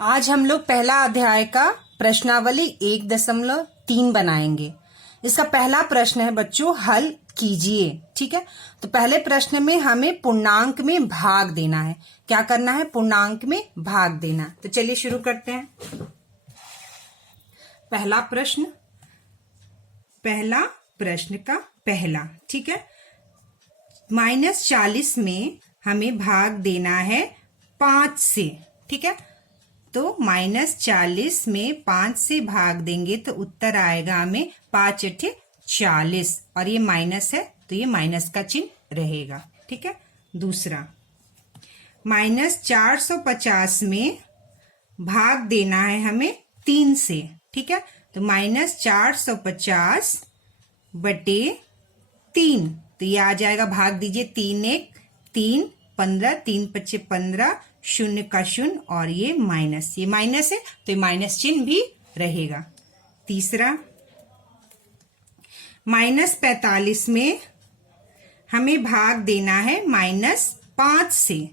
आज हम लोग पहला अध्याय का प्रश्नावली 1.3 बनाएंगे। इसका पहला प्रश्न है बच्चों, हल कीजिए। ठीक है, तो पहले प्रश्न में हमें पूर्णांक में भाग देना है। क्या करना है? पूर्णांक में भाग देना। तो चलिए शुरू करते हैं। पहला प्रश्न का पहला, ठीक है, -40 में हमें भाग देना है 5 से। ठीक है, तो -40 में 5 से भाग देंगे तो उत्तर आएगा हमें 5 × 40, और ये माइनस है तो ये माइनस का चिन्ह रहेगा। ठीक है, दूसरा -450 में भाग देना है हमें 3 से। ठीक है, तो -450 बटे 3, तो ये आ जाएगा, भाग दीजिए, 3 × 1 3, 15, 3 × 5 15, 0 का 0, और ये माइनस है तो ये माइनस चिन्ह भी रहेगा। तीसरा -45 में हमें भाग देना है -5 से।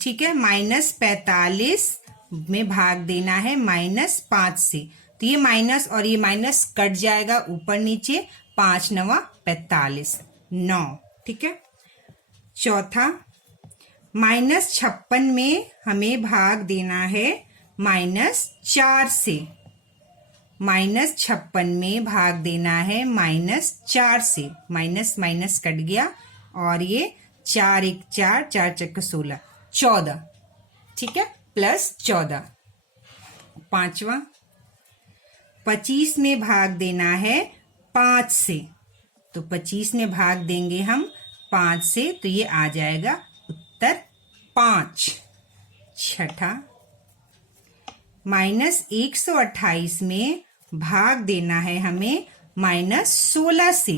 ठीक है, -45 में भाग देना है -5 से, तो ये माइनस और ये माइनस कट जाएगा, ऊपर नीचे, 5 × 9 = 45, 9। ठीक है, चौथा -56 में हमें भाग देना है -4 से। -56 में भाग देना है -4 से, माइनस माइनस कट गया, और ये 4 × 1 = 4, 4 × 4 = 16, 14। ठीक है, +14। पांचवा 25 में भाग देना है 5 से, तो 25 में भाग देंगे हम 5 से, तो ये आ जाएगा उत्तर 5। छठा -128 में भाग देना है हमें -16 से,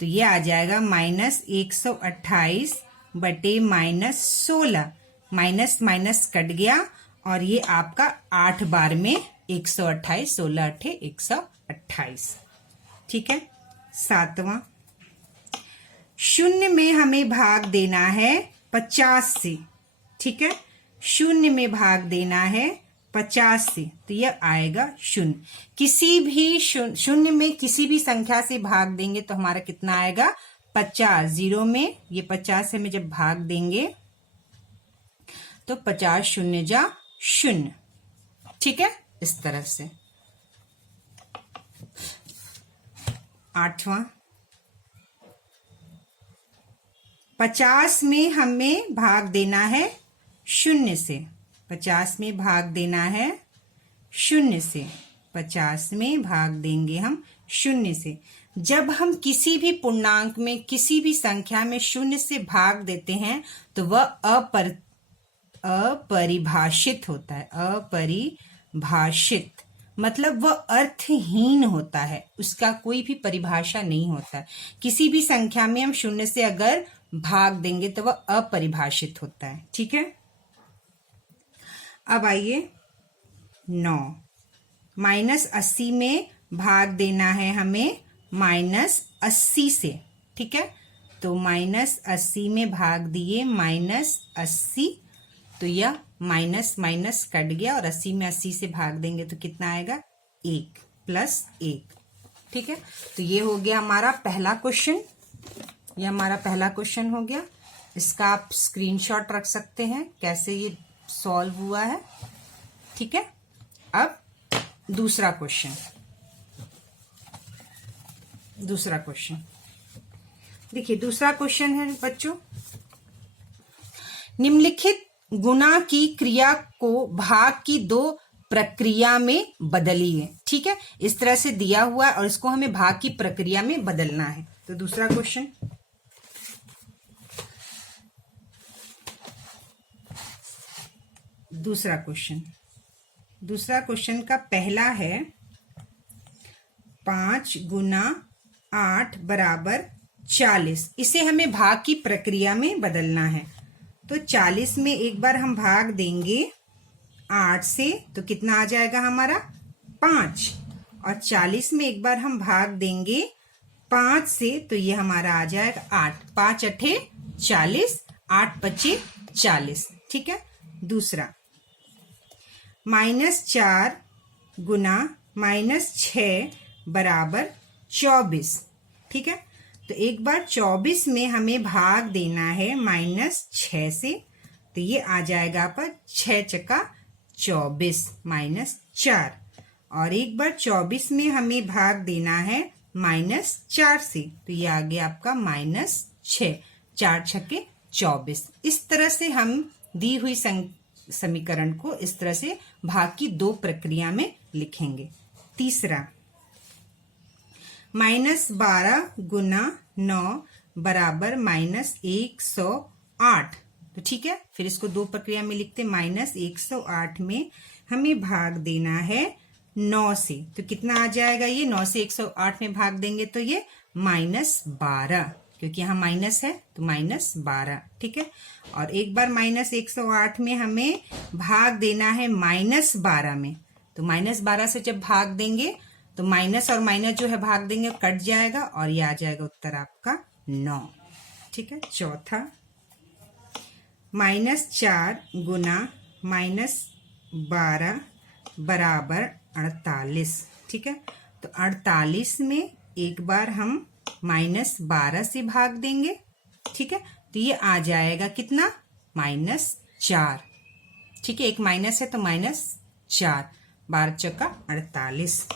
तो ये आ जाएगा -128 बटे -16, माइनस माइनस कट गया, और ये आपका 8 बार में 128, 16 × 8 = 128। ठीक है, सातवां 0 में हमें भाग देना है 50 से। ठीक है, 0 में भाग देना है 50 से, तो यह आएगा 0। किसी भी 0 में किसी भी संख्या से भाग देंगे तो हमारा कितना आएगा? 50। 0 में ये 50 से में जब भाग देंगे तो 50 0 × 0। ठीक है, इस तरह से। आठवां 50 में हमें भाग देना है 0 से। 50 में भाग देना है 0 से, 50 में भाग देंगे हम 0 से। जब हम किसी भी पूर्णांक में किसी भी संख्या में 0 से भाग देते हैं तो वह अपरिभाषित होता है। अपरिभाषित मतलब वह अर्थहीन होता है, उसका कोई भी परिभाषा नहीं होता है। किसी भी संख्या में हम 0 से अगर भाग देंगे तो वह अपरिभाषित होता है। ठीक है, अब आइए 9 -80 में भाग देना है हमें -80 से। ठीक है, तो -80 में भाग दिए -80, तो यह माइनस माइनस कट गया, और 80 में 80 से भाग देंगे तो कितना आएगा? 1 + 1। ठीक है, तो ये हो गया हमारा पहला क्वेश्चन। ये हमारा पहला क्वेश्चन हो गया। इसका आप स्क्रीनशॉट रख सकते हैं कैसे ये सॉल्व हुआ है। ठीक है, अब दूसरा क्वेश्चन देखिए। दूसरा क्वेश्चन है बच्चों, निम्नलिखित गुणा की क्रिया को भाग की 2 प्रक्रिया में बदलिए। ठीक है, इस तरह से दिया हुआ है और इसको हमें भाग की प्रक्रिया में बदलना है। तो दूसरा क्वेश्चन का पहला है 5 × 8 = 40। इसे हमें भाग की प्रक्रिया में बदलना है। तो 40 में एक बार हम भाग देंगे 8 से, तो कितना आ जाएगा हमारा? 5। और 40 में एक बार हम भाग देंगे 5 से, तो ये हमारा आ जाएगा 8। 5 × 8 = 40, 8 × 5 = 40। ठीक है, दूसरा -4 गुना -6 बराबर 24। ठीक है, तो एक बार 24 में हमें भाग देना है -6 से, तो ये आ जाएगा आपका 6 चक्का 24 -4। और एक बार 24 में हमें भाग देना है -4 से, तो ये आ गया आपका -6, 4 छक्के 24। इस तरह से हम दी हुई समीकरण को इस तरह से भाग की 2 प्रक्रिया में लिखेंगे। तीसरा, -12 गुना 9 बराबर -108। तो ठीक है, फिर इसको 2 प्रक्रिया में लिखते। -108 में हमें भाग देना है 9 से, तो कितना आ जाएगा ये? 9 से 108 में भाग देंगे तो ये -12, क्योंकि यहाँ माइनस है तो -12। ठीक है, और एक बार -108 में हमें भाग देना है -12 में, तो -12 से जब भाग देंगे तो माइनस और माइनस जो है भाग देंगे कट जाएगा और ये आ जाएगा उत्तर आपका 9। ठीक है, चौथा, -4 गुना -12 बराबर 48। ठीक है, तो 48 में एक बार हम -12 से भाग देंगे। ठीक है, तो ये आ जाएगा कितना? -4। ठीक है, एक माइनस है तो -4, 12 चौका 48।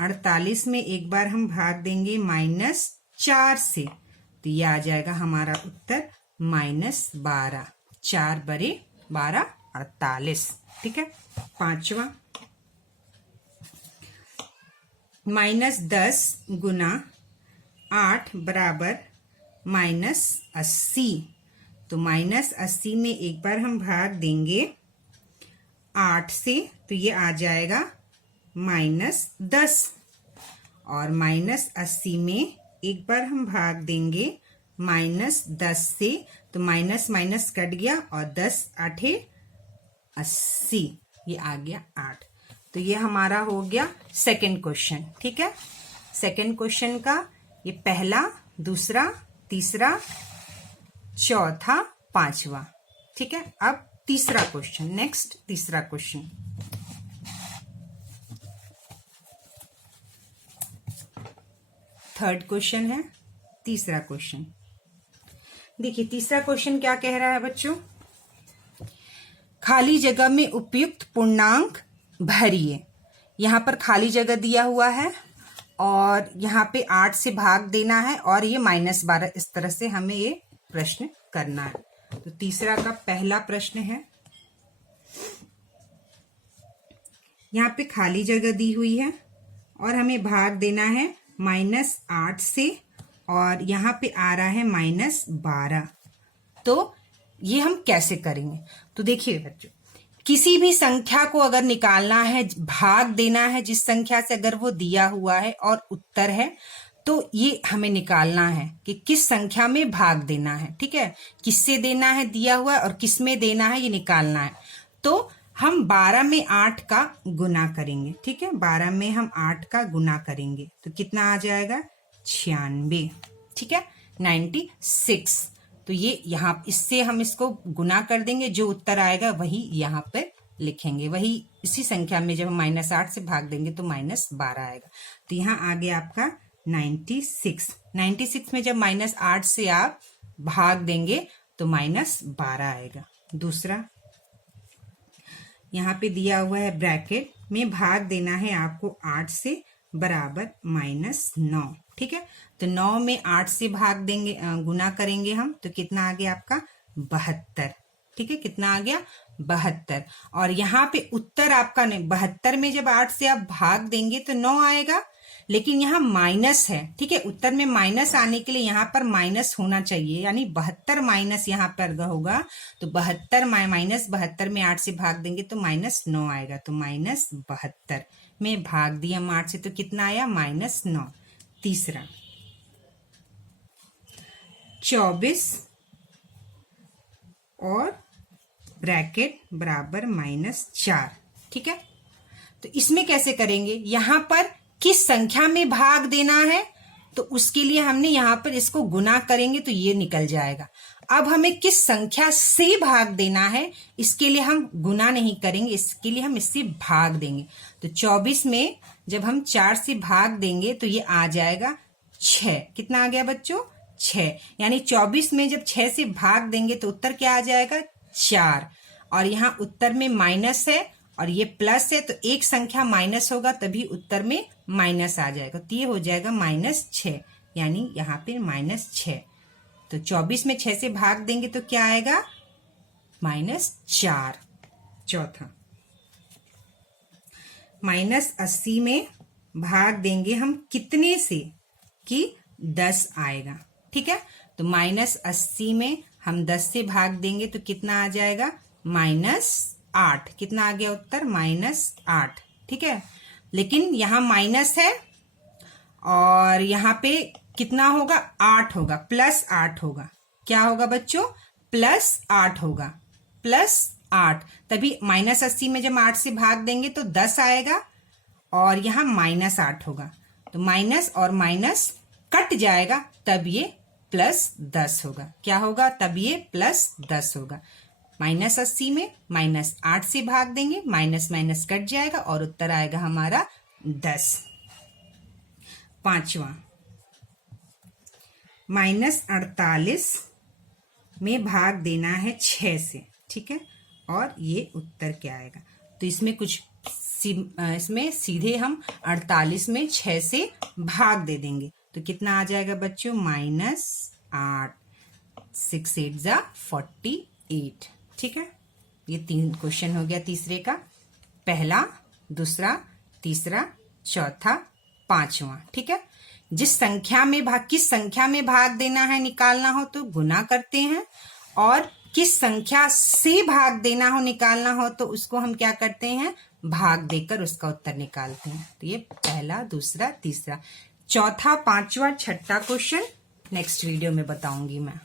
48 में एक बार हम भाग देंगे -4 से, तो ये आ जाएगा हमारा उत्तर -12, 4 बरे 12 48। ठीक है, पांचवा, -10 गुना 8 बराबर -80। तो -80 में एक बार हम भाग देंगे 8 से, तो ये आ जाएगा -10। और -80 में एक बार हम भाग देंगे -10 से, तो माइनस माइनस कट गया और 10 8 80, ये आ गया 8। तो ये हमारा हो गया सेकंड क्वेश्चन। ठीक है, सेकंड क्वेश्चन का ये पहला, दूसरा, तीसरा, चौथा, पांचवा। ठीक है, अब तीसरा क्वेश्चन, नेक्स्ट तीसरा क्वेश्चन। थर्ड क्वेश्चन है, तीसरा क्वेश्चन। देखिए तीसरा क्वेश्चन क्या कह रहा है बच्चों? खाली जगह में उपयुक्त पूर्णांक भरिए। यहाँ पर खाली जगह दिया हुआ है और यहाँ पे 8 से भाग देना है और ये -12, इस तरह से हमें ये प्रश्न करना है। तो तीसरा का पहला प्रश्न है, यहाँ पे खाली जगह दी हुई है और हमें भाग देना है -8 से और यहाँ पे आ रहा है -12। तो ये हम कैसे करेंगे? तो देखिए बच्चों, किसी भी संख्या को अगर निकालना है, भाग देना है जिस संख्या से, अगर वो दिया हुआ है और उत्तर है, तो ये हमें निकालना है कि किस संख्या में भाग देना है। ठीक है, किससे देना है दिया हुआ और किस में देना है ये निकालना है। तो हम 12 में 8 का गुना करेंगे। ठीक है, 12 में हम 8 का गुना करेंगे तो कितना आ जाएगा? 96। ठीक है, 96। तो ये यहाँ इससे हम इसको गुना कर देंगे, जो उत्तर आएगा वही यहाँ पे लिखेंगे, वही इसी संख्या में जब हम -8 से भाग देंगे तो -12 आएगा। तो यहाँ आ गया आपका 96। 96 में जब -8 से आप भाग देंगे तो -12 आएगा। दूसरा, यहाँ पे दिया हुआ है ब्रैकेट में भाग देना है आपको 8 से बराबर -9। ठीक है, तो 9 में 8 से भाग देंगे, गुना करेंगे हम, तो कितना आ गया आपका? 72। ठीक है, कितना आ गया? 72। और यहाँ पे उत्तर आपका नहीं, 72 में जब 8 से आप भाग देंगे तो 9 आएगा, लेकिन यहाँ माइनस है। ठीक है, उत्तर में माइनस आने के लिए यहाँ पर माइनस होना चाहिए, यानी 72 माइनस यहाँ पर होगा, तो 72 माइनस 72 में 8 से भाग देंगे तो -9 आएगा। तो -72 में भाग दिया 8 से, तो कितना आया? -9। तीसरा, 24 और ब्रैकेट बराबर -4। ठीक है, तो इसमें कैसे करेंगे? यहां पर किस संख्या में भाग देना है, तो उसके लिए हमने यहां पर इसको गुना करेंगे तो ये निकल जाएगा। अब हमें किस संख्या से भाग देना है, इसके लिए हम गुना नहीं करेंगे, इसके लिए हम इससे भाग देंगे। तो 24 में जब हम 4 से भाग देंगे तो ये आ जाएगा 6। कितना आ गया बच्चों? 6। यानी 24 में जब 6 से भाग देंगे तो उत्तर क्या आ जाएगा? 4। और यहाँ उत्तर में माइनस है और ये प्लस है, तो एक संख्या माइनस होगा तभी उत्तर में माइनस आ जाएगा, तो ये हो जाएगा -6, यानी यहाँ पे -6। तो 24 में 6 से भाग देंगे तो क्या आएगा? -4। चौथा, -80 में भाग देंगे हम कितने से कि 10 आएगा। ठीक है, तो -80 में हम 10 से भाग देंगे तो कितना आ जाएगा? -8। कितना आ गया उत्तर? -8। ठीक है, लेकिन यहाँ माइनस है और यहाँ पे कितना होगा? 8 होगा, +8 होगा। क्या होगा बच्चों? +8 होगा, +8। तभी -80 में जब 8 से भाग देंगे तो 10 आएगा और यहाँ -8 होगा, तो माइनस और माइनस कट जाएगा, तब ये +10 होगा। क्या होगा? तब ये +10 होगा। -80 में -8 से भाग देंगे, माइनस माइनस कट जाएगा और उत्तर आएगा हमारा 10। पांचवा, -48 में भाग देना है 6 से। ठीक है, और ये उत्तर क्या आएगा? तो इसमें इसमें सीधे हम 48 में 6 से भाग दे देंगे तो कितना आ जाएगा बच्चों? -8। 6 8 जा 48। ठीक है, ये 3 क्वेश्चन हो गया तीसरे का। पहला, दूसरा, तीसरा, चौथा, पांचवा। ठीक है, किस संख्या में भाग देना है निकालना हो तो गुना करते हैं, और किस संख्या से भाग देना हो निकालना हो तो उसको हम क्या करते हैं? भाग देकर उसका उत्तर निकालते हैं। तो ये पहला, दूसरा, तीसरा, चौथा, पांचवा, छठा क्वेश्चन नेक्स्ट वीडियो में बताऊंगी मैं।